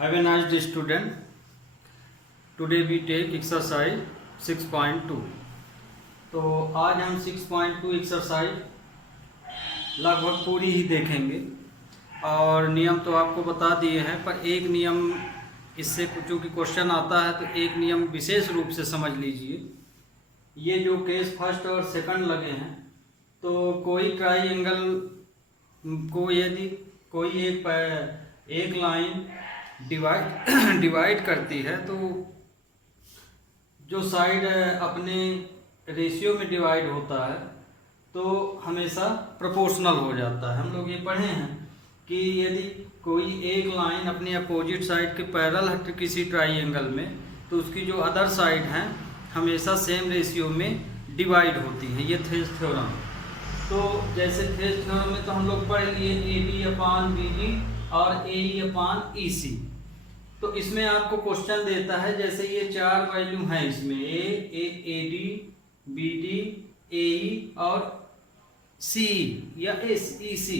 Have a nice day, student. Today we take exercise 6.2. तो आज हम 6.2 एक्सरसाइज लगभग पूरी ही देखेंगे और नियम तो आपको बता दिए हैं, पर एक नियम इससे चूँकि क्वेश्चन आता है तो एक नियम विशेष रूप से समझ लीजिए। ये जो केस फर्स्ट और सेकंड लगे हैं, तो कोई ट्राइंगल को यदि कोई एक लाइन डिवाइड करती है तो जो साइड अपने रेशियो में डिवाइड होता है तो हमेशा प्रोपोर्शनल हो जाता है। हम लोग ये पढ़े हैं कि यदि कोई एक लाइन अपने अपोजिट साइड के पैरेलल है किसी ट्राइंगल में, तो उसकी जो अदर साइड हैं हमेशा सेम रेशियो में डिवाइड होती हैं। ये थेस थ्योरम। तो जैसे थेस थ्योरम में तो हम लोग पढ़ लिए AD/BD और AE/EC। तो इसमें आपको क्वेश्चन देता है, जैसे ये चार वैल्यू हैं इसमें AD, BD, AE और CE या EC।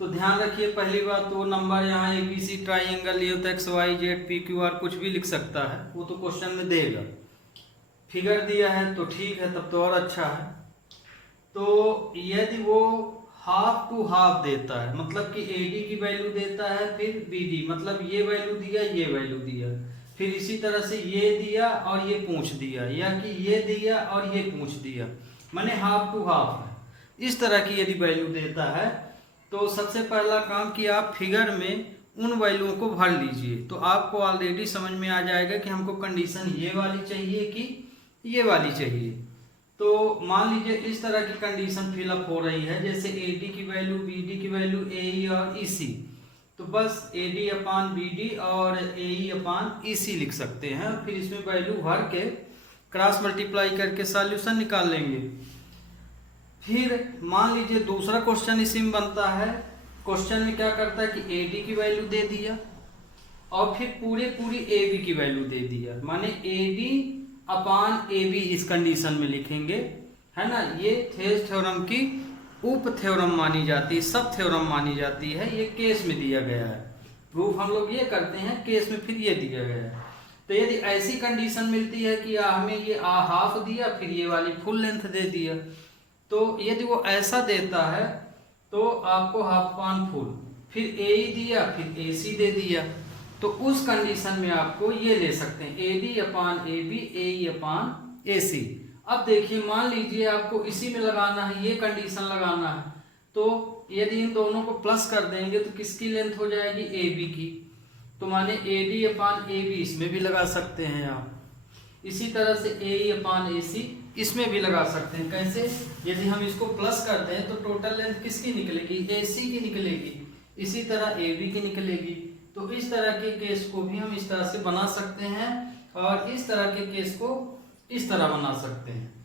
तो ध्यान रखिए, पहली बात तो नंबर यहाँ ABC ट्राइंगल ये तो XYZ PQR कुछ भी लिख सकता है, वो तो क्वेश्चन में देगा। फिगर दिया है तो ठीक है, तब तो और अच्छा है। तो यदि वो हाफ टू हाफ देता है, मतलब कि AD की वैल्यू देता है, फिर BD, मतलब ये वैल्यू दिया ये वैल्यू दिया, फिर इसी तरह से ये दिया और ये पूंछ दिया, या कि ये दिया और ये पूंछ दिया, माने हाफ टू हाफ है। इस तरह की यदि वैल्यू देता है तो सबसे पहला काम कि आप फिगर में उन वैल्यूओं को भर लीजिए। तो आपको ऑलरेडी समझ में आ जाएगा कि हमको कंडीशन ये वाली चाहिए कि ये वाली चाहिए। तो मान लीजिए इस तरह की कंडीशन फिलअप हो रही है, जैसे AD की वैल्यू, BD की वैल्यू, AE और EC। तो बस AD/BD और AE/EC लिख सकते हैं, और फिर इसमें वैल्यू भर के क्रॉस मल्टीप्लाई करके सॉल्यूशन निकाल लेंगे। फिर मान लीजिए दूसरा क्वेश्चन इसी में बनता है। क्वेश्चन में क्या करता है कि AD की वैल्यू दे दिया और फिर पूरी AB की वैल्यू दे दिया, माने AD/AB इस कंडीशन में लिखेंगे, है ना। ये थेस थ्योरम की उप थ्योरम मानी जाती है, सब थ्योरम मानी जाती है। ये केस में दिया गया है, प्रूफ हम लोग ये करते हैं केस में, फिर ये दिया गया है। तो यदि ऐसी कंडीशन मिलती है कि हमें ये हाफ दिया, फिर ये वाली फुल लेंथ दे दिया, तो यदि वो ऐसा देता है तो आपको हाफ पान फुल, फिर AE दिया, फिर AC दे दिया, तो उस कंडीशन में आपको ये ले सकते हैं AD/AB, AE/AC। अब देखिए, मान लीजिए आपको इसी में लगाना है, ये कंडीशन लगाना है, तो यदि इन दोनों को प्लस कर देंगे तो किसकी लेंथ हो जाएगी, AB की। तो माने AD/AB इसमें भी लगा सकते हैं आप। इसी तरह से AE/AC इसमें भी लगा सकते हैं। कैसे? यदि हम इसको प्लस कर दें तो टोटल लेंथ किसकी निकलेगी, AC की निकलेगी, इसी तरह AB की निकलेगी। तो इस तरह के केस को भी हम इस तरह से बना सकते हैं, और इस तरह के केस को इस तरह बना सकते हैं।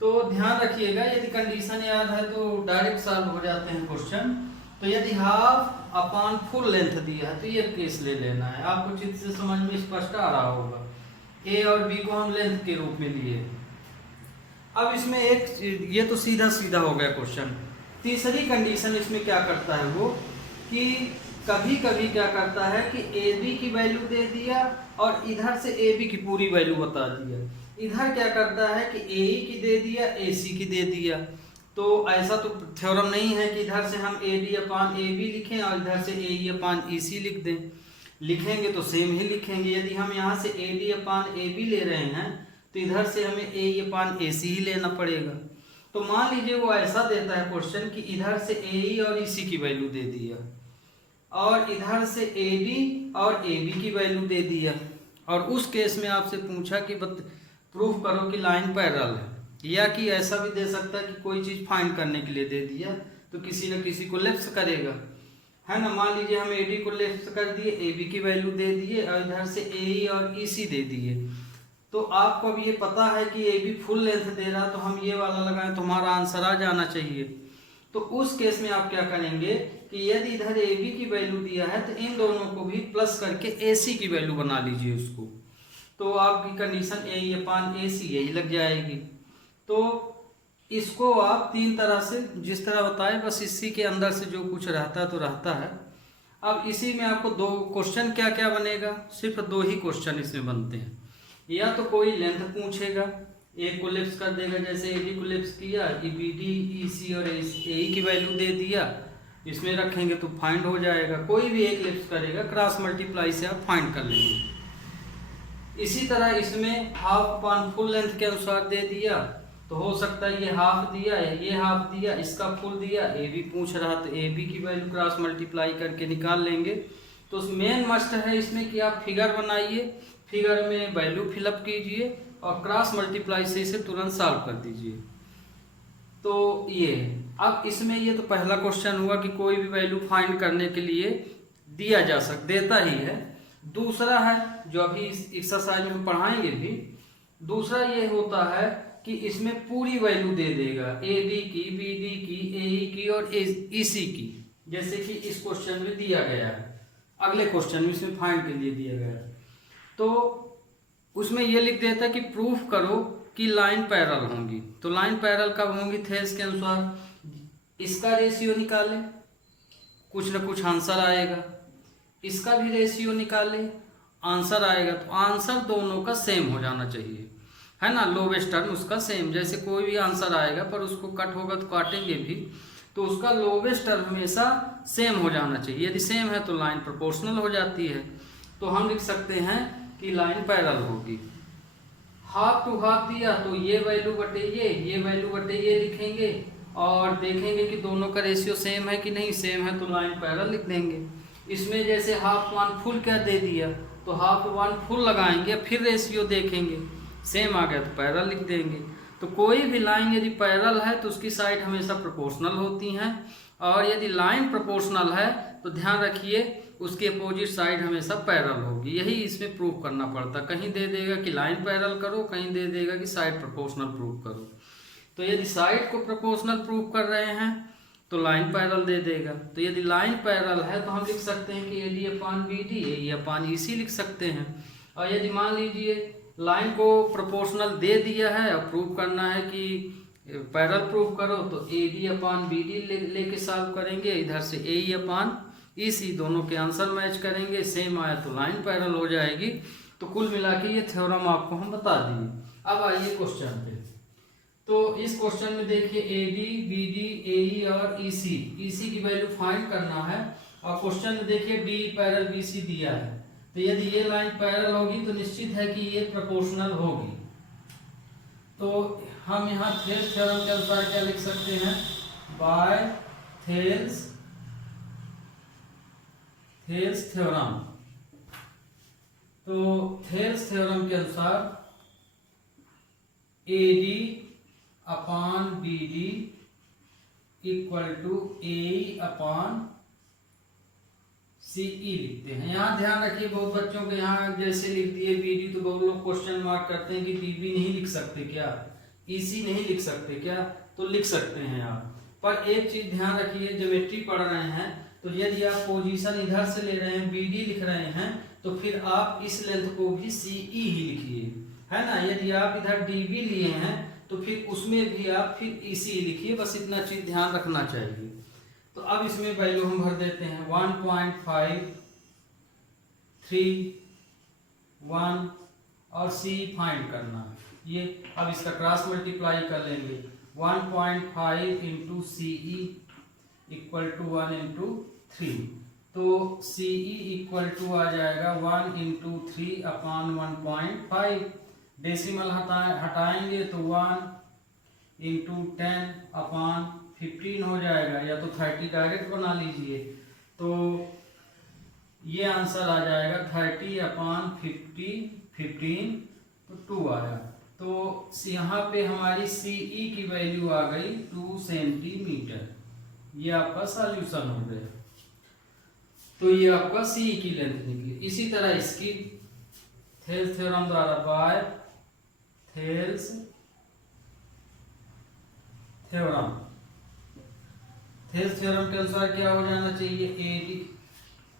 तो ध्यान रखिएगा, यदि कंडीशन याद है तो डायरेक्ट सॉल्व हो जाते हैं क्वेश्चन। तो यदि हाफ अपॉन फुल लेंथ दिया है तो ये केस ले लेना है। आपको चित्र से समझ में स्पष्ट आ रहा होगा। A और B को हम लेंथ के रूप में लिए। अब इसमें ये तो सीधा हो गया क्वेश्चन। तीसरी कंडीशन इसमें क्या करता है वो, कि कभी कभी क्या करता है कि AB की वैल्यू दे दिया और इधर से AB की पूरी वैल्यू बता दिया। इधर क्या करता है कि AE की दे दिया, AC की दे दिया। तो ऐसा तो थ्योरम नहीं है कि इधर से हम AD/AB लिखें और इधर से AE/EC लिख दें। लिखेंगे तो सेम ही लिखेंगे। यदि हम यहाँ से AD/AB ले रहे हैं तो इधर से हमें AE/AC ही लेना पड़ेगा। तो मान लीजिए वो ऐसा देता है क्वेश्चन कि इधर से AE और EC की वैल्यू दे दिया, और इधर से AD और AB की वैल्यू दे दिया, और उस केस में आपसे पूछा कि प्रूफ करो कि लाइन पैरेलल है, या कि ऐसा भी दे सकता है कि कोई चीज़ फाइंड करने के लिए दे दिया तो किसी न किसी को लेफ्ट करेगा, है ना। मान लीजिए हम AD को लेफ्ट कर दिए, AB की वैल्यू दे दिए, और इधर से AE और EC दे दिए। तो आपको अब ये पता है कि AB फुल लेंथ दे रहा, तो हम ये वाला लगाएं तो हमारा आंसर आ जाना चाहिए। तो उस केस में आप क्या करेंगे कि यदि इधर AB की वैल्यू दिया है तो इन दोनों को भी प्लस करके AC की वैल्यू बना लीजिए उसको, तो आपकी कंडीशन AE/AC यही लग जाएगी। तो इसको आप तीन तरह से जिस तरह बताए, बस इसी के अंदर से जो कुछ रहता है तो रहता है। अब इसी में आपको दो क्वेश्चन क्या क्या बनेगा, सिर्फ दो ही क्वेश्चन इसमें बनते हैं। या तो कोई लेंथ पूछेगा, एक को लिप्स कर देगा, जैसे ए बी को लिप्स किया, ई बी डी ई सी और ए की वैल्यू दे दिया, इसमें रखेंगे तो फाइंड हो जाएगा। कोई भी एक लिप्स करेगा, क्रॉस मल्टीप्लाई से आप फाइंड कर लेंगे। इसी तरह इसमें हाफ अपान फुल लेंथ के अनुसार दे दिया, तो हो सकता है ये हाफ दिया है, ये हाफ दिया, इसका फुल दिया, ए बी पूछ रहा तो ए बी की वैल्यू क्रॉस मल्टीप्लाई करके निकाल लेंगे। तो मेन मस्ट है इसमें कि आप फिगर बनाइए, फिगर में वैल्यू फिलअप कीजिए और क्रॉस मल्टीप्लाई से इसे तुरंत सॉल्व कर दीजिए। तो ये अब इसमें ये तो पहला क्वेश्चन हुआ कि कोई भी वैल्यू फाइंड करने के लिए दिया जा देता ही है। दूसरा है जो अभी इस एक्सरसाइज में पढ़ाएंगे भी, दूसरा ये होता है कि इसमें पूरी वैल्यू दे देगा, ए बी की, बी डी की, ए की और ई सी की, जैसे कि इस क्वेश्चन में दिया गया है, अगले क्वेश्चन में इसमें फाइंड के लिए दिया गया है। तो उसमें ये लिख देता है कि प्रूफ करो कि लाइन पैरेलल होंगी। तो लाइन पैरेलल कब होंगी, थेल्स के अनुसार इसका रेशियो निकाले, कुछ ना कुछ आंसर आएगा, इसका भी रेशियो निकाले, आंसर आएगा। तो आंसर दोनों का सेम हो जाना चाहिए, है ना, लोवेस्ट टर्म उसका सेम। जैसे कोई भी आंसर आएगा पर उसको कट होगा तो काटेंगे भी, तो उसका लोवेस्ट टर्म हमेशा सेम हो जाना चाहिए। यदि सेम है तो लाइन प्रोपोर्शनल हो जाती है। तो हम लिख सकते हैं कि लाइन पैरेलल होगी। हाफ टू हाफ दिया तो ये वैल्यू बटे ये वैल्यू बटे ये लिखेंगे और देखेंगे कि दोनों का रेशियो सेम है कि नहीं, सेम है तो लाइन पैरेलल लिख देंगे। इसमें जैसे हाफ वन फुल क्या दे दिया तो हाफ वन फुल लगाएंगे, फिर रेशियो देखेंगे, सेम आ गया तो पैरेलल लिख देंगे। तो कोई भी लाइन यदि पैरेलल है तो उसकी साइड हमेशा प्रोपोर्शनल होती हैं, और यदि लाइन प्रोपोर्शनल है तो ध्यान रखिए उसकी अपोजिट साइड हमेशा पैरेलल होगी। यही इसमें प्रूव करना पड़ता, कहीं दे देगा कि लाइन पैरेलल करो, कहीं दे देगा कि साइड प्रोपोर्शनल प्रूव करो। तो यदि साइड को प्रोपोर्शनल प्रूव कर रहे हैं तो लाइन पैरेलल दे देगा। तो यदि लाइन पैरेलल है तो हम लिख सकते हैं कि A D upon B D, A upon E C लिख सकते हैं। और यदि मान लीजिए लाइन को प्रोपोर्शनल दे दिया है और प्रूव करना है कि पैरेलल प्रूव करो, तो A D upon B D लेके सॉल्व करेंगे, इधर से ए अपान ई सी, दोनों के आंसर मैच करेंगे, सेम आया तो लाइन पैरेलल हो जाएगी। तो कुल मिला के ये थ्योरम आपको हम बता दिए। अब आइए क्वेश्चन पे। तो इस क्वेश्चन में देखिए A D, B D, A और ई सी की वैल्यू फाइंड करना है। और क्वेश्चन में देखिए डी पैरेलल बी सी दिया है, तो यदि ये लाइन पैरेलल होगी तो निश्चित है कि ये प्रोपोर्शनल होगी। तो हम यहाँ थेल्स थ्योरम के अनुसार क्या लिख सकते हैं, बाय थेल्स थ्योरम। तो थेल्स थ्योरम के अनुसार A D upon B D equal to A upon C E लिखते हैं। यहाँ ध्यान रखिए बहुत बच्चों के यहाँ जैसे लिख दिए बी डी, तो बहुत लोग क्वेश्चन मार्क करते हैं कि डी बी नहीं लिख सकते क्या, ई सी नहीं लिख सकते क्या, तो लिख सकते हैं आप। पर एक चीज ध्यान रखिए, ज्योमेट्री पढ़ रहे हैं तो यदि आप पोजीशन इधर से ले रहे हैं, बी डी लिख रहे हैं, तो फिर आप इस लेंथ को भी सी ई ही लिखिए, है ना। यदि आप इधर डी बी लिए हैं तो फिर उसमें भी आप फिर ई सी लिखिए, बस इतना चीज ध्यान रखना चाहिए। तो अब इसमें वैल्यू हम भर देते हैं 1.531 और सी फाइंड करना ये। अब इसका क्रॉस मल्टीप्लाई कर लेंगे, 1.5 into C E equal to 1 into 3। तो सी ई इक्वल टू आ जाएगा 1 इंटू 3 अपान 1.5। डेसिमल हटाएंगे तो 1 इंटू 10 अपान 15 हो जाएगा, या तो 30 डायरेक्ट बना लीजिए। तो ये आंसर आ जाएगा 30 अपान 15 तो 2 आया। तो यहाँ पे हमारी सी ई की वैल्यू आ गई 2 सेंटीमीटर। ये आपका सॉल्यूशन हो गया। तो ये आपका सी ई की लेंथ निकली। इसी तरह इसकी थेल्स थ्योरम द्वारा बाय थेल्स थ्योरम के अनुसार क्या हो जाना चाहिए, ए डी,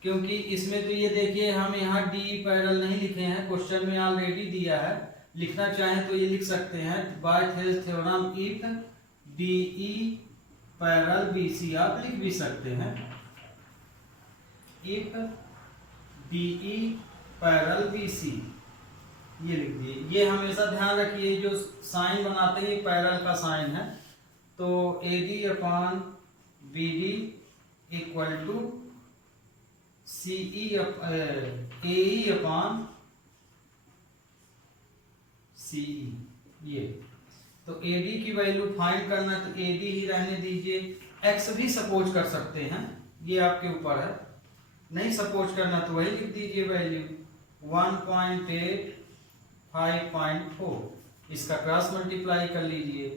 क्योंकि इसमें तो ये देखिए हम यहाँ डी पैरेलल नहीं लिखे हैं, क्वेश्चन में ऑलरेडी दिया है। लिखना चाहें तो ये लिख सकते हैं by Thales theorem if D E parallel B C, आप लिख भी सकते हैं इफ BE पैरेलल BC, ये लिख दिए। ये हमेशा ध्यान रखिए, जो साइन बनाते हैं ये पैरेलल का साइन है, तो AD upon BD equal to AE upon CE। ये तो AD की वैल्यू फाइंड करना है तो AD ही रहने दीजिए, X भी सपोज कर सकते हैं, ये आपके ऊपर है, नहीं सपोज करना तो वही लिख दीजिए वैल्यू 1.8 5.4। इसका क्रॉस मल्टीप्लाई कर लीजिए,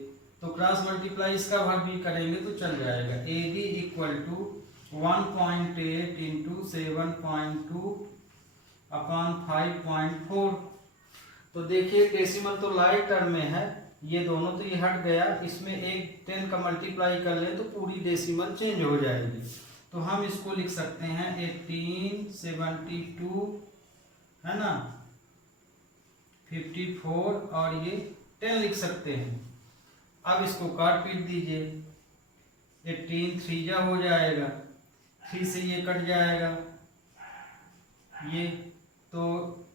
तो क्रॉस मल्टीप्लाई इसका भाग भी करेंगे तो चल जाएगा। AD equal to 1.8 into 7.2 upon 5.4। तो देखिए डेसिमल तो लाइट टर्म में है, ये दोनों तो ये हट गया, इसमें एक 10 का मल्टीप्लाई कर ले तो पूरी डेसिमल चेंज हो जाएगी। तो हम इसको लिख सकते हैं 1872 है ना, 54 और ये 10 लिख सकते हैं। अब इसको काट पीट दीजिए, 18 3 जा हो जाएगा, 3 से ये कट जाएगा, ये तो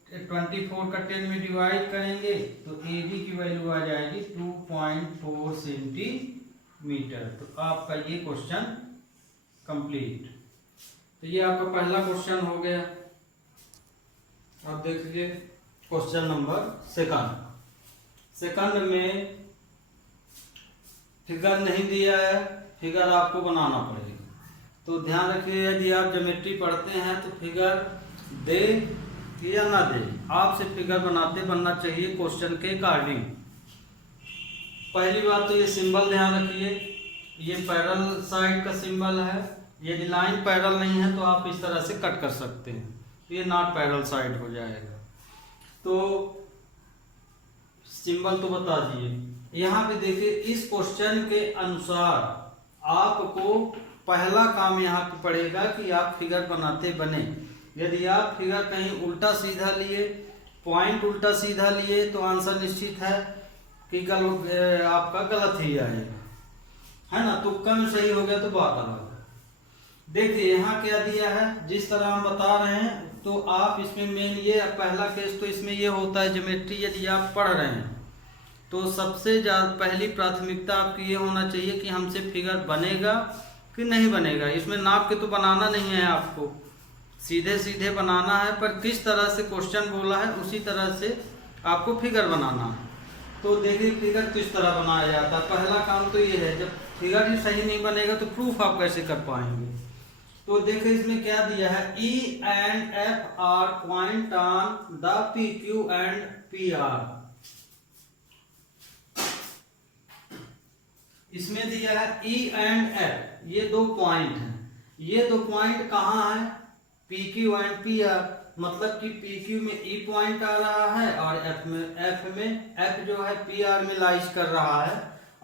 24 का 10 में डिवाइड करेंगे तो AD की वैल्यू आ जाएगी 2.4 सेंटीमीटर। तो आपका ये क्वेश्चन कंप्लीट। तो ये आपका पहला क्वेश्चन हो गया। अब देखिए क्वेश्चन नंबर सेकंड में फिगर नहीं दिया है, फिगर आपको बनाना पड़ेगा। तो ध्यान रखिए, यदि आप ज्योमेट्री पढ़ते हैं तो फिगर दे या ना दे, आपसे फिगर बनाते बनना चाहिए क्वेश्चन के अकॉर्डिंग। पहली बात तो ये सिंबल ध्यान रखिए, ये पैरेलल साइड का सिंबल है, यदि लाइन पैरेलल नहीं है तो आप इस तरह से कट कर सकते हैं, तो ये नॉट पैरेलल साइड हो जाएगा। तो सिंबल तो बता दिए। यहाँ पे देखिए इस क्वेश्चन के अनुसार आपको पहला काम यहाँ पे पड़ेगा कि आप फिगर बनाते बने। यदि आप फिगर कहीं उल्टा सीधा लिए, पॉइंट उल्टा सीधा लिए तो आंसर निश्चित है कि आपका गलत ही आएगा, है ना। तुक्का में सही हो गया तो बात अलग है। देखिए यहाँ क्या दिया है, जिस तरह हम बता रहे हैं तो आप इसमें मेन ये पहला केस तो इसमें ये होता है ज्योमेट्री यदि आप पढ़ रहे हैं तो सबसे ज्यादा पहली प्राथमिकता आपकी ये होना चाहिए कि हमसे फिगर बनेगा कि नहीं बनेगा। इसमें नाप के तो बनाना नहीं है, आपको सीधे सीधे बनाना है, पर किस तरह से क्वेश्चन बोला है उसी तरह से आपको फिगर बनाना है। तो देखिए फिगर किस तरह बनाया जाता है। पहला काम तो ये है, जब फिगर ही सही नहीं बनेगा तो प्रूफ आप कैसे कर पाएंगे। तो देखिए इसमें क्या दिया है, E and F are point on the PQ and PR। इसमें दिया है E and F, ये दो पॉइंट हैं। ये दो पॉइंट कहाँ है, PQ and PR। मतलब कि PQ में E पॉइंट आ रहा है और F जो है PR में लाइज कर रहा है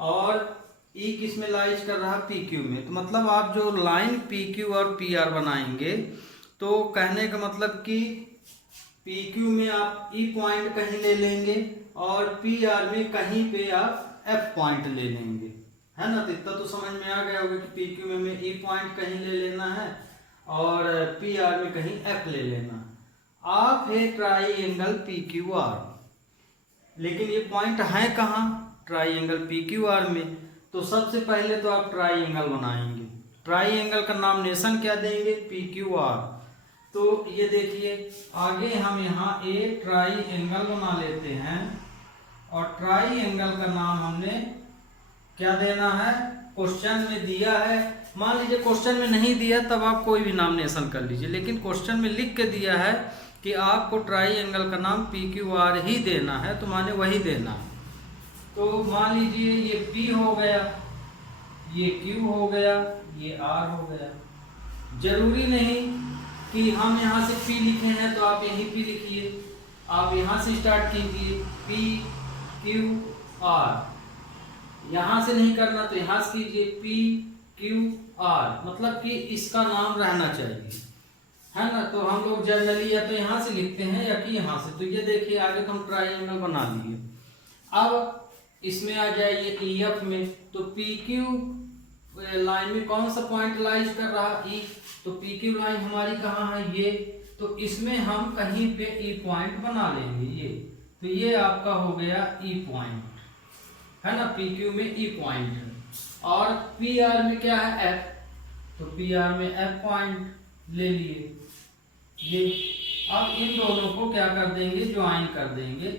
और E किस में लाइज कर रहा है, PQ में। तो मतलब आप जो लाइन PQ और PR बनाएंगे तो कहने का मतलब कि PQ में आप E पॉइंट कहीं ले लेंगे और PR में कहीं पे आप F पॉइंट ले लेंगे, है ना। तो इतना तो समझ में आ गया होगा कि PQ में हमें E पॉइंट कहीं ले लेना है और PR में कहीं F ले लेना है। आप है ट्राइंगल PQR, लेकिन ये पॉइंट है कहाँ, ट्राइंगल PQR में। तो सबसे पहले तो आप ट्राइंगल बनाएंगे, ट्राइंगल का नामनेशन क्या देंगे, PQR। तो ये देखिए आगे हम यहाँ एक ट्राइंगल बना लेते हैं और ट्राइंगल का नाम हमने क्या देना है, क्वेश्चन में दिया है। मान लीजिए क्वेश्चन में नहीं दिया तब आप कोई भी नामनेशन कर लीजिए, लेकिन क्वेश्चन में लिख के दिया है कि आपको ट्राइंगल का नाम PQR ही देना है, तो माने वही देना है। तो मान लीजिए ये P हो गया, ये Q हो गया, ये R हो गया। जरूरी नहीं कि हम यहाँ से P लिखे हैं तो आप यहीं P लिखिए, आप यहाँ से स्टार्ट कीजिए P Q R। यहाँ से नहीं करना तो यहाँ से कीजिए P Q R, मतलब कि इसका नाम रहना चाहिए, है ना। तो हम लोग जनरली या तो यहाँ से लिखते हैं या कि यहाँ से। तो ये देखिए आगे तो हम ट्राइंगल बना लिए। अब इसमें आ जाइए EF में, तो PQ लाइन में कौन सा पॉइंट लाइज कर रहा, E। तो पी क्यू लाइन हमारी कहाँ है, ये, तो इसमें हम कहीं पे ई पॉइंट बना लेंगे, ये, तो ये आपका हो गया ई पॉइंट, है ना, पी क्यू में ई पॉइंट है। और पी आर में क्या है, एफ, तो पी आर में एफ पॉइंट ले लिए ये। अब इन दोनों को क्या कर देंगे, ज्वाइन कर देंगे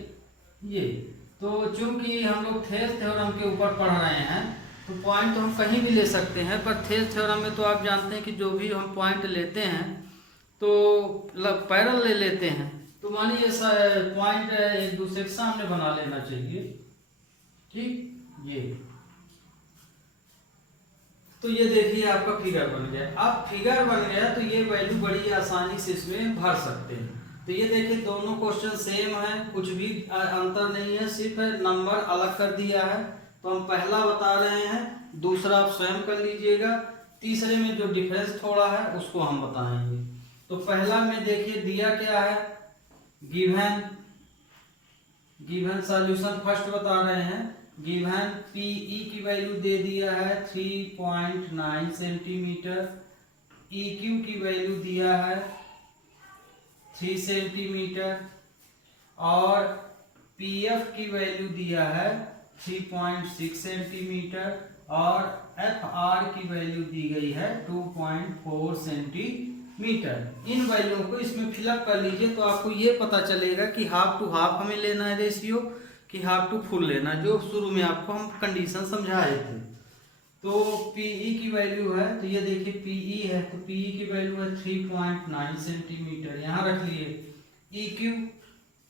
ये। तो चूंकि हम लोग थेल्स थ्योरम के ऊपर पढ़ रहे हैं तो पॉइंट तो हम कहीं भी ले सकते हैं, पर थेल्स थ्योरम में तो आप जानते हैं कि जो भी हम पॉइंट लेते हैं तो पैरेलल ले लेते हैं। तो मानिए पॉइंट एक दूसरे के सामने बना लेना चाहिए, ठीक, ये। तो ये देखिए आपका फिगर बन गया। अब फिगर बन गया तो ये वैल्यू बड़ी आसानी से इसमें भर सकते हैं। तो ये देखिए दोनों क्वेश्चन सेम है, कुछ भी अंतर नहीं है, सिर्फ नंबर अलग कर दिया है। तो हम पहला बता रहे हैं, दूसरा आप स्वयं कर लीजिएगा, तीसरे में जो डिफरेंस थोड़ा है उसको हम बताएंगे। तो पहला में देखिए दिया क्या है, गिवन सॉल्यूशन फर्स्ट बता रहे हैं। गिवन पीई की वैल्यू दे दिया है 3.9 सेंटीमीटर, EQ की वैल्यू दिया है 3 सेंटीमीटर और PF की वैल्यू दिया है 3.6 सेंटीमीटर और FR की वैल्यू दी गई है 2.4 सेंटीमीटर। इन वैल्यू को इसमें फिलअप कर लीजिए तो आपको ये पता चलेगा कि हाफ टू हाफ हमें लेना है रेशियो कि हाफ टू फुल लेना, जो शुरू में आपको हम कंडीशन समझाए थे। तो PE की वैल्यू है, तो ये देखिए PE है, तो PE की वैल्यू है 3.9 सेंटीमीटर, यहाँ रख लिए।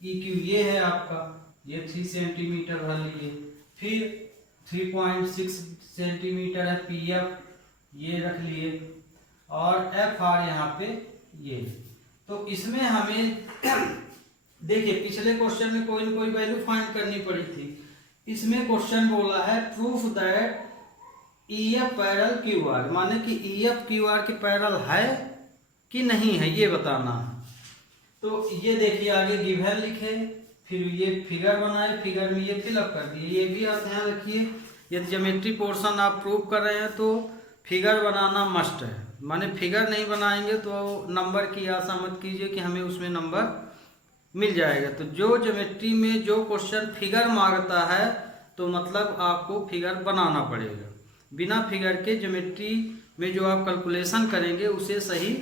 EQ ये है आपका, ये 3 सेंटीमीटर भर लिए। फिर 3.6 सेंटीमीटर है PF, ये रख लिए। और FR यहाँ पे ये। तो इसमें हमें देखिए पिछले क्वेश्चन में कोई ना कोई वैल्यू फाइंड करनी पड़ी थी, इसमें क्वेश्चन बोला है proof that EF parallel QR, माने कि EF QR के पैरेलल है कि नहीं है ये बताना है। तो ये देखिए आगे गिवन लिखे, फिर ये फिगर बनाए, फिगर में ये फिलअप कर दिए। ये भी आप ध्यान रखिए, यदि ज्योमेट्री पोर्शन आप प्रूव कर रहे हैं तो फिगर बनाना मस्ट है, माने फिगर नहीं बनाएंगे तो नंबर की आशा मत कीजिए कि हमें उसमें नंबर मिल जाएगा। तो जो ज्योमेट्री में जो क्वेश्चन फिगर मांगता है तो मतलब आपको फिगर बनाना पड़ेगा, बिना फिगर के ज्योमेट्री में जो आप कैलकुलेशन करेंगे उसे सही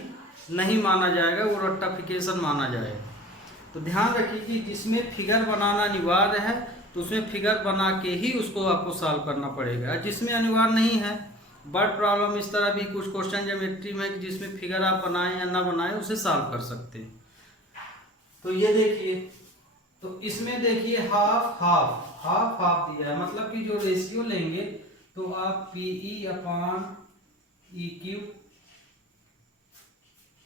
नहीं माना जाएगा, वो रट्टाफिकेशन माना जाएगा। तो ध्यान रखिए कि जिसमें फिगर बनाना अनिवार्य है तो उसमें फिगर बना के ही उसको आपको सॉल्व करना पड़ेगा। जिसमें अनिवार्य नहीं है, बर्ड प्रॉब्लम इस तरह भी कुछ क्वेश्चन ज्योमेट्री में जिसमें फिगर आप बनाएं या ना बनाएं उसे सॉल्व कर सकते हैं। तो ये देखिए, तो इसमें देखिए हाफ दिया है, मतलब कि जो रेशियो लेंगे तो आप PE/EQ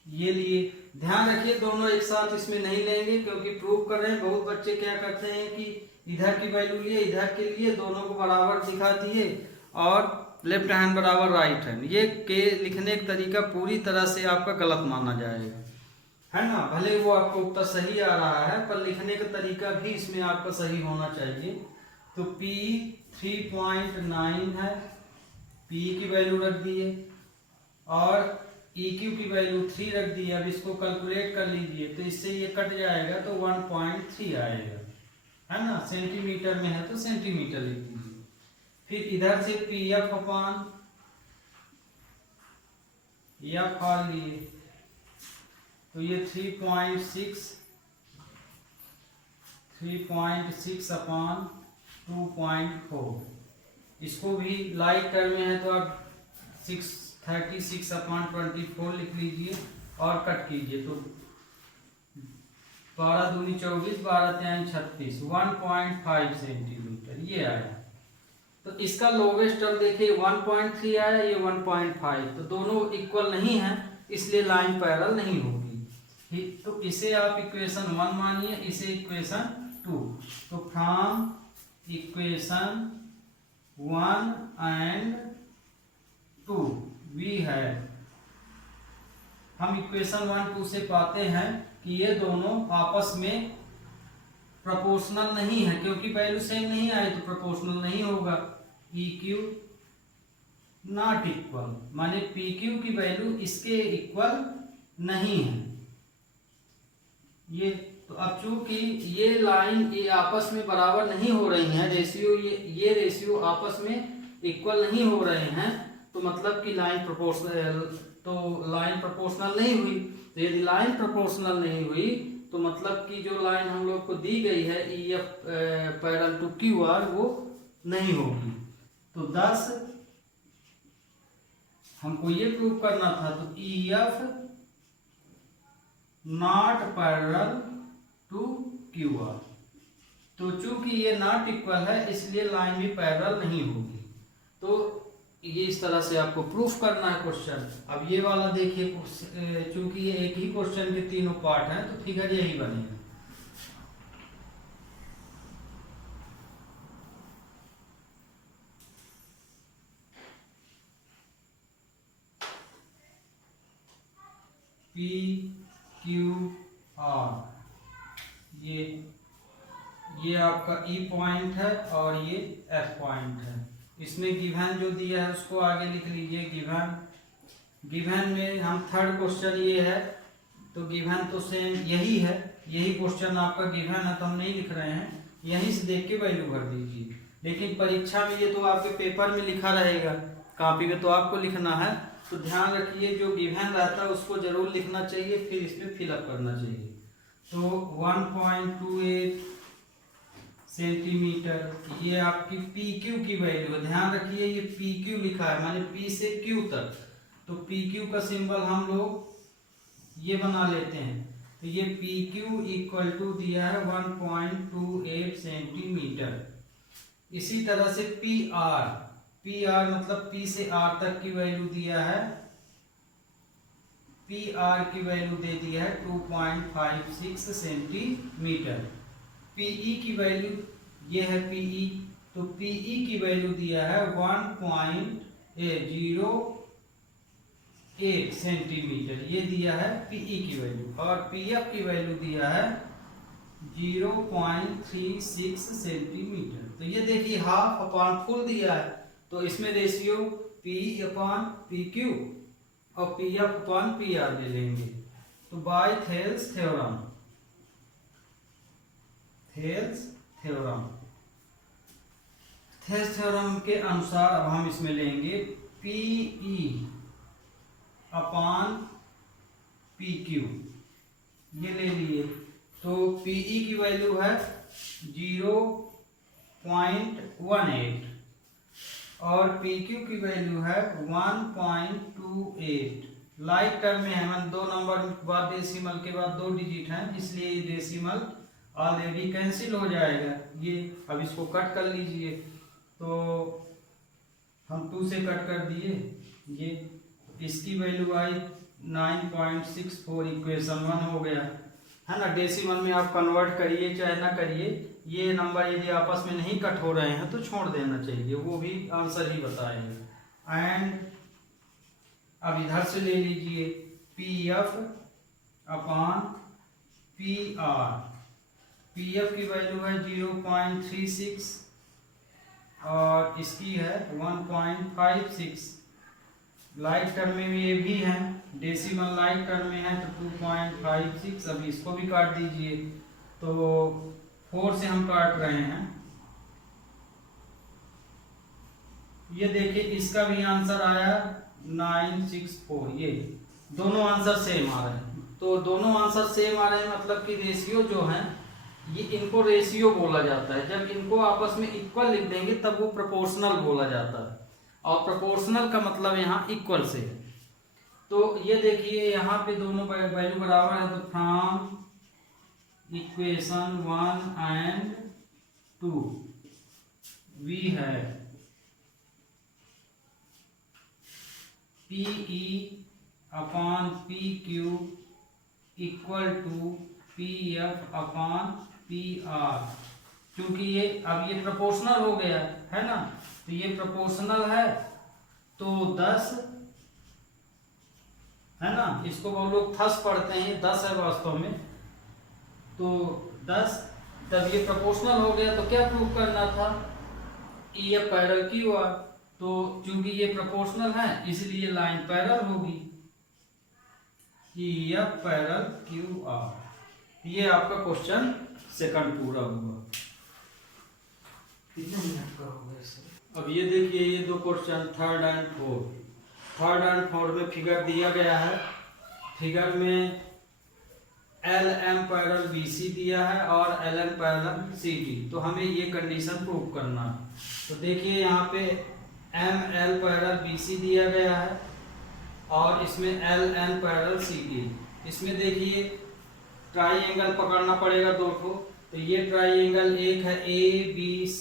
ये लिए। ध्यान रखिए दोनों एक साथ इसमें नहीं लेंगे क्योंकि प्रूव कर रहे हैं। बहुत बच्चे क्या करते हैं कि इधर की वैल्यू लिए, इधर के लिए, दोनों को बराबर दिखा दिए और लेफ्ट हैंड बराबर राइट हैंड। ये के लिखने का तरीका पूरी तरह से आपका गलत माना जाएगा, है ना। भले वो आपको उत्तर सही आ रहा है पर लिखने का तरीका भी इसमें आपका सही होना चाहिए। तो P 3.9 है, P की वैल्यू रख दिए और EQ की वैल्यू 3 रख दी। अब इसको कैलकुलेट कर लीजिए तो इससे ये कट जाएगा तो 1.3 आएगा, है ना। सेंटीमीटर में है तो सेंटीमीटर लिख दीजिए। फिर इधर से PF/FR लिए तो ये 3.6/2.4। इसको भी लाइट टर्म में है तो आप 36/24 लिख लीजिए और कट कीजिए तो 12 दूनी 24, 12 3 36, 1.5 सेंटीमीटर ये आया। तो इसका लोवेस्ट टर्म देखिए 1.3 आया, ये 1.5, तो दोनों इक्वल नहीं है इसलिए लाइन पैरेलल नहीं होगी। तो इसे आप इक्वेशन 1 मानिए, इसे इक्वेशन 2। तो फ्रॉम इक्वेशन 1 एंड 2 वी है, हम इक्वेशन 1 2 से पाते हैं कि ये दोनों आपस में प्रोपोर्शनल नहीं है, क्योंकि वैल्यू सेम नहीं आई तो प्रोपोर्शनल नहीं होगा। EQ नॉट इक्वल, माने पी क्यू की वैल्यू इसके इक्वल नहीं है ये। तो अब चूंकि ये लाइन ये आपस में बराबर नहीं हो रही हैं, रेशियो ये रेशियो आपस में इक्वल नहीं हो रहे हैं, तो मतलब कि लाइन प्रोपोर्शनल नहीं हुई। तो यदि लाइन प्रोपोर्शनल नहीं हुई तो मतलब कि जो लाइन हम लोग को दी गई है E F parallel to Q R वो नहीं होगी। तो 10 हमको ये प्रूव करना था, तो E F not parallel to Q R. तो चूंकि ये नॉट इक्वल है इसलिए लाइन भी पैरेलल नहीं होगी। तो ये इस तरह से आपको प्रूफ करना है क्वेश्चन। अब ये वाला देखिए, चूंकि ये एक ही क्वेश्चन के तीनों पार्ट हैं तो फिगर यही बनेगा। पी क्यू आर, ये आपका ई पॉइंट है और ये एफ पॉइंट है। इसमें गिवन जो दिया है उसको आगे लिख लीजिए। गिवन में हम थर्ड क्वेश्चन ये है, तो गिवन तो सेम यही है, यही क्वेश्चन आपका गिवन है, तो हम नहीं लिख रहे हैं, यहीं से देख के वैल्यू भर दीजिए। लेकिन परीक्षा में ये तो आपके पेपर में लिखा रहेगा, कॉपी में तो आपको लिखना है। तो ध्यान रखिए जो गिवन रहता है उसको जरूर लिखना चाहिए, फिर इसमें फिलअप करना चाहिए। तो 1.28 सेंटीमीटर ये आपकी पी क्यू की वैल्यू है। ध्यान रखिए ये पी क्यू लिखा है, माने पी से क्यू तक। तो पी क्यू का सिंबल हम लोग ये बना लेते हैं। तो ये पी क्यू इक्वल टू दिया है 1.28 सेंटीमीटर। इसी तरह से पी आर मतलब पी से आर तक की वैल्यू दिया है, पी आर की वैल्यू दे दी है 2.56 सेंटीमीटर। पीई की वैल्यू ये है पीई, तो पीई की वैल्यू दिया है 1.08 सेंटीमीटर, ये दिया है पीई की वैल्यू। और पीएफ की वैल्यू दिया है 0.36 सेंटीमीटर। तो ये देखिए हाफ अपॉन फुल दिया है, तो इसमें ratio P upon P Q और P F upon P R ले लेंगे। तो बाय थेल्स थ्योरम के अनुसार अब हम इसमें लेंगे पीई अपॉन पी क्यू, ये ले लिए। तो पीई की वैल्यू है 0.18 और पी क्यू की वैल्यू है 1.28। लाइक टर्म में है, दो नंबर के बाद डेसिमल के बाद 2 डिजिट हैं, इसलिए ये डेसिमल ऑलरेडी कैंसिल हो जाएगा। ये अब इसको कट कर लीजिए। तो हम 2 से कट कर दिए, ये इसकी वैल्यू आई 9.64, इक्वेशन 1 हो गया है ना। डेसिमल में आप कन्वर्ट करिए चाहे ना करिए, ये नंबर यदि आपस में नहीं कट हो रहे हैं तो छोड़ देना चाहिए, वो भी आंसर ही बताएंगे। एंड अब इधर से ले लीजिए P F upon P are. P F की वैल्यू है 0.36 और इसकी है 1.56। लाइक टर्म में ये भी है, डेसिमल लाइक टर्म में है तो 2.56। अभी इसको भी काट दीजिए, तो 4 से हम काट रहे हैं। ये देखिए इसका भी आंसर आया 964। ये दोनों आंसर सेम आ रहे हैं। तो दोनों आंसर सेम आ रहे हैं मतलब कि रेशियो जो है ये, इनको रेशियो बोला जाता है। जब इनको आपस में इक्वल लिख देंगे तब वो प्रोपोर्शनल बोला जाता है, और प्रोपोर्शनल का मतलब यहाँ इक्वल से है। तो ये देखिए यहाँ पे दोनों वैल्यू बराबर है, तो फ्रॉम इक्वेशन 1 एंड 2 वी है PE upon P Q equal to P F upon P R. क्योंकि ये अब ये प्रोपोर्शनल हो गया है ना, तो ये प्रोपोर्शनल है तो 10 है ना, इसको हम लोग 10 पढ़ते हैं, 10 है वास्तव में, तो 10। तब ये प्रोपोर्शनल हो गया तो क्या प्रूव करना था, ई एफ पैरेलल क्यू आर। तो चूंकि ये प्रोपोर्शनल है इसलिए लाइन पैरेलल होगी, EF पैरेलल QR। ये आपका क्वेश्चन सेकंड पूरा हुआ। कितने मिनट का हो गया सर? अब ये देखिए, ये दो क्वेश्चन थर्ड एंड फोर्थ में फिगर दिया गया है। फिगर में LM पैरेलल BC दिया है और LN पैरेलल CD। तो हमें ये कंडीशन प्रूव करना है। तो देखिए यहाँ पे ML पैरेलल BC दिया गया है और इसमें LN पैरेलल CD। इसमें देखिए ट्राइंगल पकड़ना पड़ेगा दो को। तो ये ट्राइंगल एक है ABC,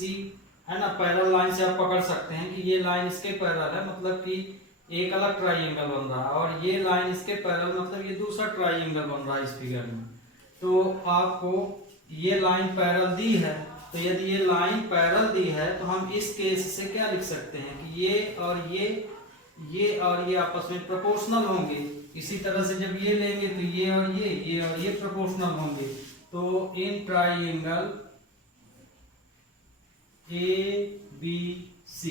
है ना, पैरेलल लाइन से आप पकड़ सकते हैं कि ये लाइन इसके पैरेलल है, मतलब कि एक अलग ट्राइंगल बन रहा है, और ये लाइन इसके पैरेलल मतलब ये दूसरा ट्राइंगल बन रहा है इस फिगर में। तो आपको ये लाइन पैरेलल दी है, तो यदि ये लाइन पैरेलल दी है तो हम इस केस से क्या लिख सकते हैं कि ये और ये आपस में प्रोपोर्शनल होंगे। इसी तरह से जब ये लेंगे तो ये और ये प्रोपोर्शनल होंगे। तो in triangle ABC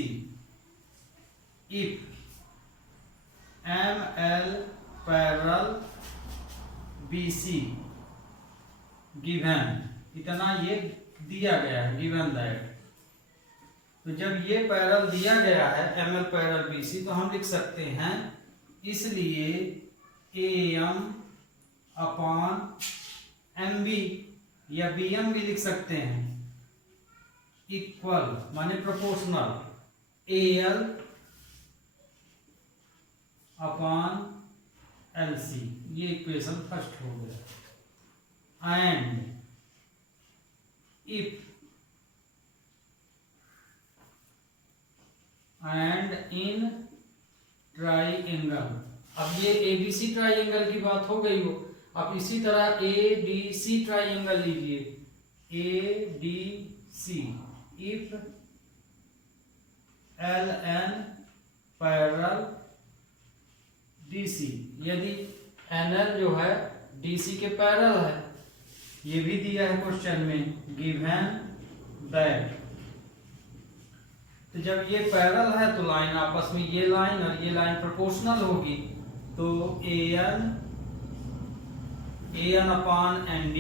if ML parallel BC given, इतना ये दिया गया है, गिवन दैट। तो जब ये पैरेलल दिया गया है ML पैरेलल BC, तो हम लिख सकते हैं इसलिए AM अपॉन MB या BM भी लिख सकते हैं, इक्वल माने प्रोपोर्शनल AL अपॉन LC। ये इक्वेशन फर्स्ट हो गया। एंड इफ इन ट्राइंगल, अब ये ABC ट्राइंगल की बात हो गई हो। अब इसी तरह ADC ट्राइंगल लीजिए, ADC if LN parallel DC, यदि NL जो है DC के पैरेलल है, ये भी दिया है क्वेश्चन में, गिवन दैट। तो जब ये पैरेलल है तो लाइन आपस में, ये लाइन और ये लाइन प्रोपोर्शनल होगी। तो AN upon ND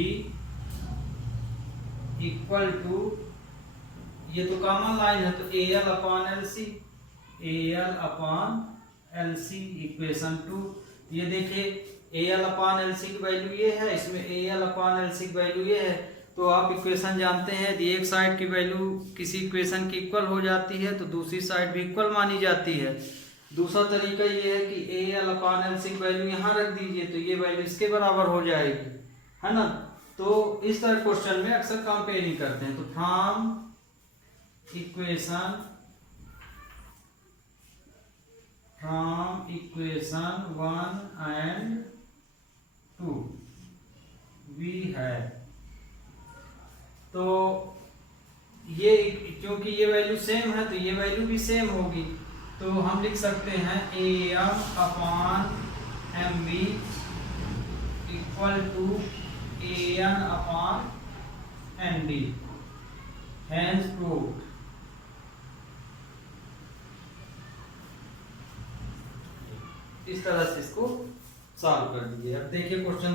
equal to, ये तो कॉमन लाइन है तो AL upon LC, AL upon LC equation 2। ये देखिए AL अपॉन LC की वैल्यू ये है, इसमें AL अपॉन LC की वैल्यू ये है। तो आप इक्वेशन जानते हैं, यदि एक साइड की वैल्यू किसी इक्वेशन की इक्वल हो जाती है तो दूसरी साइड भी इक्वल मानी जाती है। दूसरा तरीका ये है कि AL अपॉन LC की वैल्यू यहाँ रख दीजिए तो ये वैल्यू इसके बराबर हो जाएगी, है ना। तो इस तरह क्वेश्चन में अक्सर कंपेयरिंग करते हैं। तो फ्रॉम इक्वेशन 1 and 2 वी है, तो ये क्योंकि ये वैल्यू सेम है तो ये वैल्यू भी सेम होगी। तो हम लिख सकते हैं AM upon MB equal to AN upon ND, hence proved. इस तरह से इसको सॉल्व कर दीजिए। अब देखिए क्वेश्चन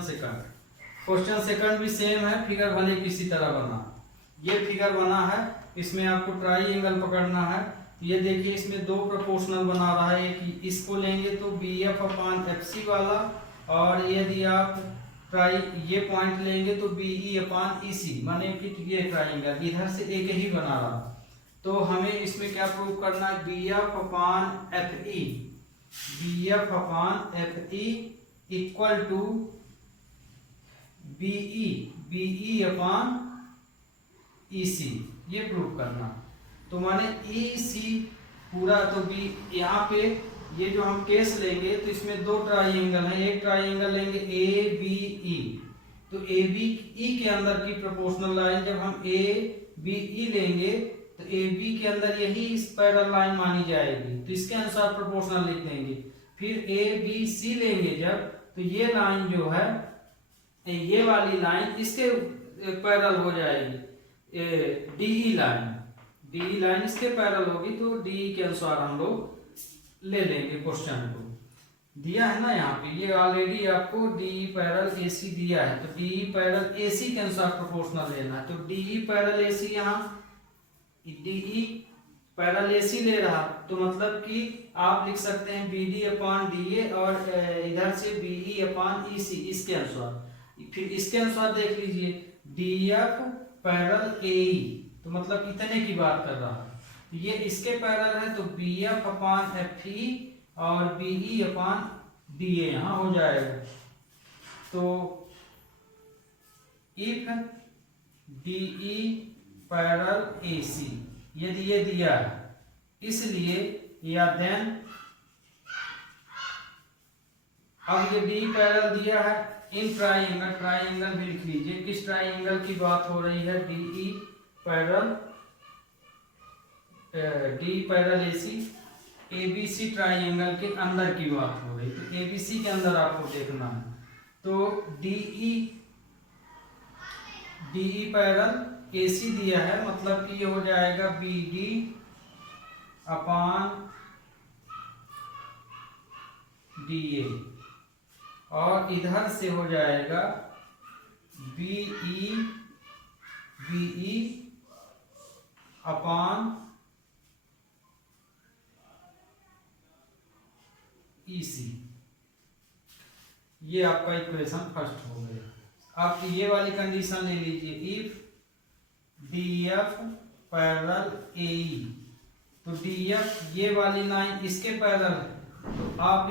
सेकंड भी सेम है, फिगर भले किसी तरह बना। ये फिगर बना है, इसमें आपको ट्राइंगल पकड़ना है। ये देखिए इसमें दो प्रोपोर्शनल बना रहा है, एक इसको लेंगे तो BF अपॉन FC वाला, और यदि आप ये पॉइंट लेंगे तो BE अपॉन EC, माने कि ये ट्राइंगल इधर से एक ही बना रहा। तो हमें इसमें क्या प्रूव करना है, BF upon FE, BF upon FE equal to BE upon EC, ये प्रूव करना। तो माने EC पूरा, तो B यहाँ पे ये जो हम केस लेंगे तो इसमें दो ट्राइंगल हैं, एक ट्राइंगल लेंगे ABE, तो ABE के अंदर की प्रोपोर्शनल लाइन जब हम ABE लेंगे तो AB के अंदर यही इस पैरेलल लाइन मानी जाएगी, तो इसके अनुसार प्रोपोर्शनल लिख देंगे। फिर ABC लेंगे जब, तो ये लाइन जो है, ये वाली लाइन इसके पैरेलल हो जाएगी, DE लाइन, डी लाइन इसके पैरेलल होगी तो डी के अनुसार हम लोग ले लेंगे क्वेश्चन को। दिया है ना यहाँ पे, ये ऑलरेडी आपको डी पैरेलल एसी दिया है, तो डी पैरेलल एसी के अनुसार प्रोपोर्शनल लेना है। तो डी पैरेलल एसी, यहाँ डी पैरेलल एसी ले रहा, तो मतलब कि आप लिख सकते हैं B D upon D A, और इधर से बी ई अपॉन ई सी, इसके अनुसार। फिर इसके अनुसार देख लीजिए D F parallel A E, तो मतलब इतने की बात कर रहा है। तो ये इसके पैरेलल है, तो B F upon F E और B E upon D A यहाँ हो जाएगा। तो if D E parallel A C, यदि ये दिया है इसलिए, या देन अब ये डी पैरेलल दिया है इन ट्राइंगल, ट्राइंगल भी लिख लीजिए। किस ट्राइंगल की बात हो रही है? D E parallel D parallel A C, ABC triangle के अंदर की बात हो रही, तो एबीसी के अंदर आपको देखना है। तो डीई पैरेलल एसी दिया है, मतलब कि ये हो जाएगा B D upon D A, और इधर से हो जाएगा बीई अपॉन ईसी। ये आपका इक्वेशन फर्स्ट हो गया। आप ये वाली कंडीशन ले लीजिए, if D F parallel A E, तो डी एफ ये वाली लाइन इसके पैरेलल है, तो आप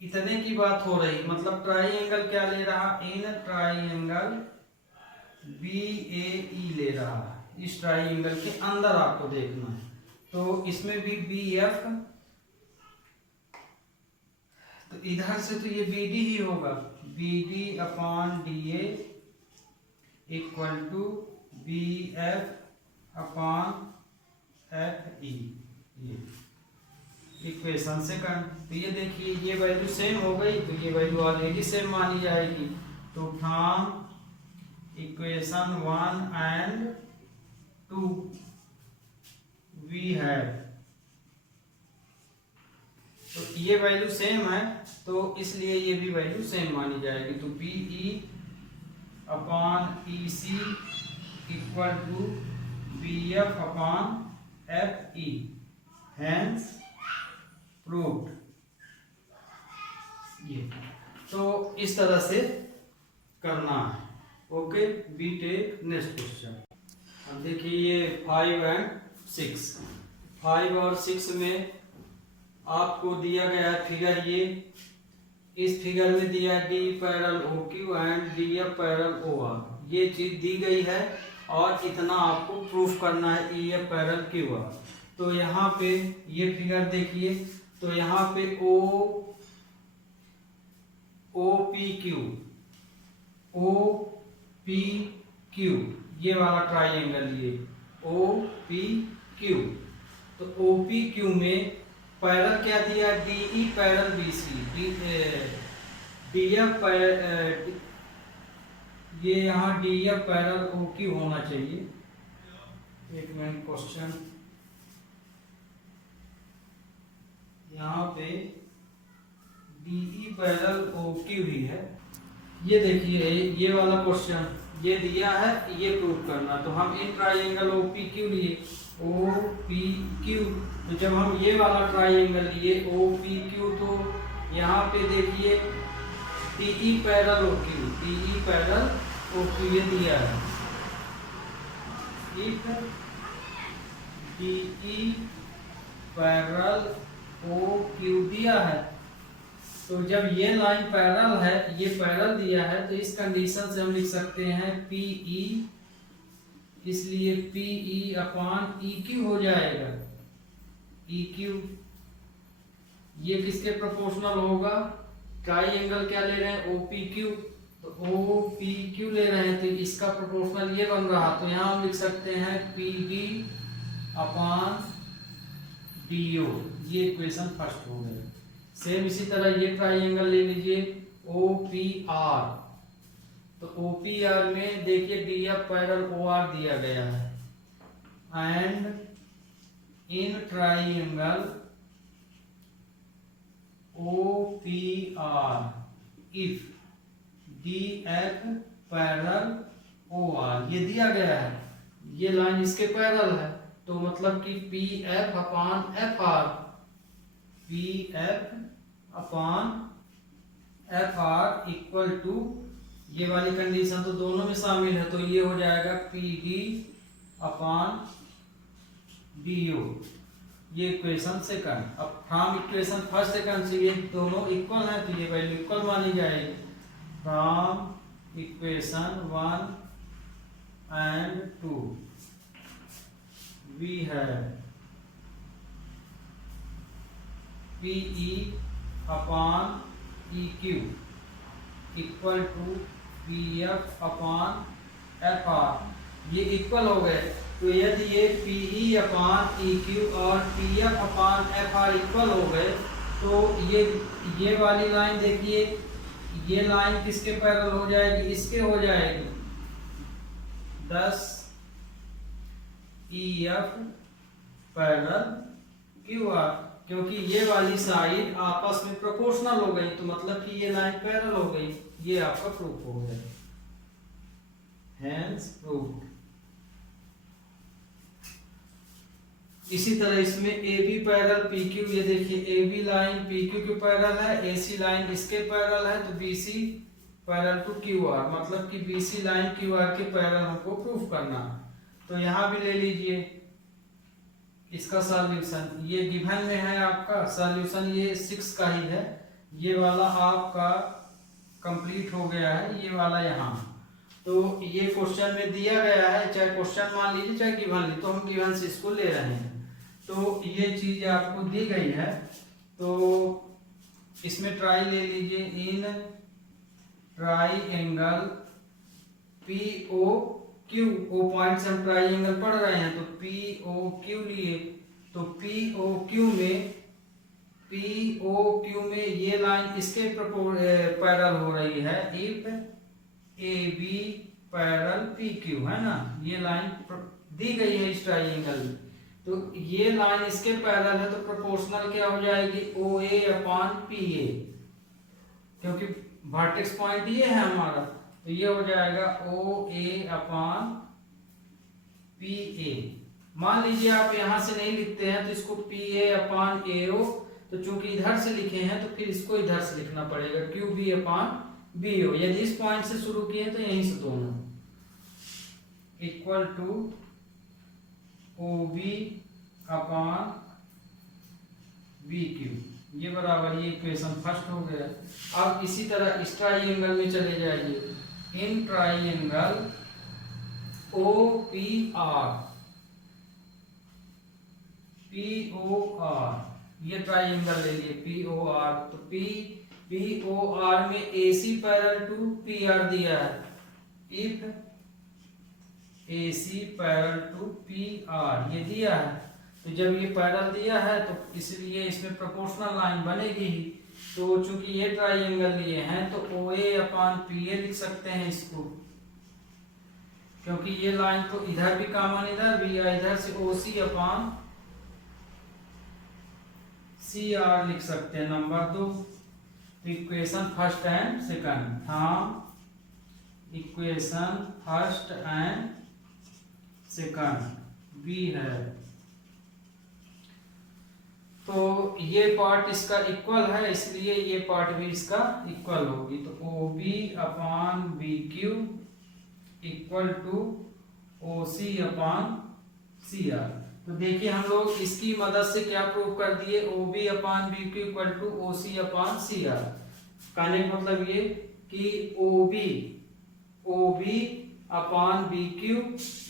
इतने की बात हो रही, मतलब ट्राइंगल क्या ले रहा? इन ट्राइंगल बी ए ई ले रहा है, इस ट्राइंगल के अंदर आपको देखना है। तो इसमें भी बी एफ, तो इधर से तो ये बी डी ही होगा, B D upon D A equal to B F upon F E, ये इक्वेशन से कर। तो ये देखिए ये वैल्यू सेम हो गई, तो ये वैल्यू ऑलरेडी सेम मानी जाएगी। तो from equation 1 and 2 we have, तो ये वैल्यू सेम है, तो इसलिए ये भी वैल्यू सेम मानी जाएगी। तो B E upon E C equal to B F upon F E, hence proved. ये तो इस तरह से करना है। Okay, we take next question. अब देखिए ये 5 एंड 6, 5 और 6 में आपको दिया गया है फिगर। ये इस फिगर में दिया है D parallel O Q and D F parallel O R, ये चीज दी गई है, और इतना आपको प्रूफ करना है E F parallel Q R. तो यहाँ पे ये फिगर देखिए, तो यहाँ पे ओ पी क्यू ये वाला ट्राइंगल, ये ओ पी क्यू, तो ओ पी क्यू में पैरेलल क्या दिया? D E parallel B C, D F ये यहाँ D F parallel O Q होना चाहिए। एक मिनट, क्वेश्चन यहाँ पे डीई पैरेलल ओ क्यू ही है। ये देखिए ये वाला क्वेश्चन ये दिया है, ये प्रूव करना। तो हम इन ट्राइंगल ओ पी क्यू लिए, ओ पी क्यू, तो जब हम ये वाला ट्राइंगल लिए ओ पी क्यू, तो यहाँ पे देखिए D E parallel O Q, D E parallel O Q ये दिया है। If D E parallel O Q दिया है, तो जब ये लाइन पैरेलल है, ये पैरेलल दिया है, तो इस कंडीशन से हम लिख सकते हैं पीई, इसलिए पीई अपॉन ई क्यू हो जाएगा। ई क्यू ये किसके प्रोपोर्शनल होगा? ट्राइंगल क्या ले रहे हैं? ओ पी क्यू, तो ओ पी क्यू ले रहे हैं, तो इसका प्रोपोर्शनल ये बन रहा। तो यहाँ हम लिख सकते हैं P D upon D O, ये इक्वेशन फर्स्ट हो गया। सेम इसी तरह ये ट्राइंगल ले लीजिए ओ पी आर, तो ओ पी आर में देखिए D F parallel O R दिया गया है, and in triangle OPR if DF parallel OR, ये दिया गया है, ये लाइन इसके पैरेलल है, तो मतलब कि PF upon FR, PF upon FR equal to, ये वाली कंडीशन तो दोनों में शामिल है, तो ये हो जाएगा PD अपॉन BO, ये इक्वेशन सेकंड। अब फ्रॉम इक्वेशन फर्स्ट सेकंड से ये दोनों इक्वल है तो ये वैल्यू इक्वल मानी जाएगी। From equation 1 and 2 we have PE upon EQ equal to PF upon FR, ये इक्वल हो गए, तो यदि ये PE अपॉन EQ और PF अपॉन FR इक्वल हो गए तो ये वाली लाइन देखिए, ये लाइन किसके पैरेलल हो जाएगी, इसके हो जाएगी। 10 EF पैरेलल QR, क्योंकि ये वाली साइड आपस में प्रोपोर्शनल हो गई, तो मतलब कि ये लाइन पैरेलल हो गई, ये आपका प्रूफ हो गया, हेंस प्रूफ। इसी तरह इसमें AB पैरेलल PQ, ये देखिए AB लाइन PQ के पैरेलल है, AC लाइन इसके पैरेलल है, तो BC पैरेलल टू QR, मतलब कि BC लाइन QR के पैरेलल हमको प्रूफ करना। तो यहाँ भी ले लीजिए इसका सॉल्यूशन, ये गिवन में है आपका सॉल्यूशन, ये 6 का ही है, ये वाला आपका कंप्लीट हो गया है, ये वाला यहाँ। तो ये क्वेश्चन में दिया गया है, चाहे क्वेश्चन मान लीजिए चाहे गिवन लीजिए, तो हम गिवन से इसको ले रहे हैं। तो ये चीज आपको दी गई है, तो इसमें ट्राई ले लीजिए, इन ट्राइएंगल POQ, ओ पॉइंट से हम ट्राइएंगल पढ़ रहे हैं, तो POQ लिए, तो POQ में ये लाइन इसके पैरेलल हो रही है, इफ AB पैरेलल PQ, है ना, ये लाइन दी गई है इस ट्राइएंगल में, तो ये लाइन इसके पैरेलल है, तो प्रोपोर्शनल क्या हो जाएगी, OA अपॉन PA, क्योंकि वर्टेक्स पॉइंट ये है हमारा, तो ये हो जाएगा OA अपॉन PA। मान लीजिए आप यहां से नहीं लिखते हैं तो इसको PA अपॉन AO, तो चूंकि इधर से लिखे हैं तो फिर इसको इधर से लिखना पड़ेगा, QB अपॉन BO। यदि इस पॉइंट से शुरू किए तो यहीं से दोनों equal to OB upon BQ, ये बराबर, ये इक्वेशन फर्स्ट हो गया। अब इसी तरह इस ट्राइएंगल में चले जाइए, इन ट्राइएंगल OPR POR, ये ट्राइएंगल ले लिए POR, तो POR में AC पैरेलल टू PR दिया है, if AC parallel to PR ये दिया है, तो जब ये पैरेलल दिया है तो इसलिए इसमें प्रोपोर्शनल लाइन बनेगी ही, तो चूंकि ये ट्राइएंगल लिए हैं तो OA अपॉन PA लिख सकते हैं इसको, क्योंकि ये लाइन तो इधर भी कॉमन इधर भी है, इधर से OC अपॉन CR लिख सकते हैं। Number 2, equation first and second, from equation first and second भी है, तो ये पार्ट इसका इक्वल है, इसलिए ये पार्ट भी इसका इक्वल होगी, तो OB upon BQ equal to OC upon CR। तो देखिए हम लोग इसकी मदद से क्या प्रूव कर दिए, OB upon BQ equal to OC upon CR। कहने का मतलब ये कि OB upon BQ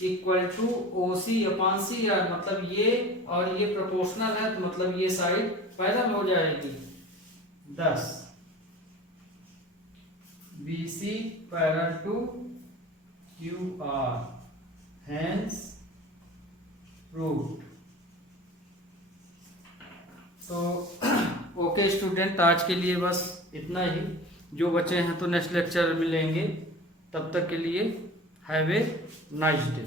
equal to OC upon CR, मतलब ये और ये प्रोपोर्शनल है, तो मतलब ये साइड पैरेलल हो जाएगी। 10 BC parallel to QR, hence proved. तो ओके स्टूडेंट, आज के लिए बस इतना ही, जो बचे हैं तो नेक्स्ट लेक्चर में लेंगे, तब तक के लिए हैव ए नाइस डे।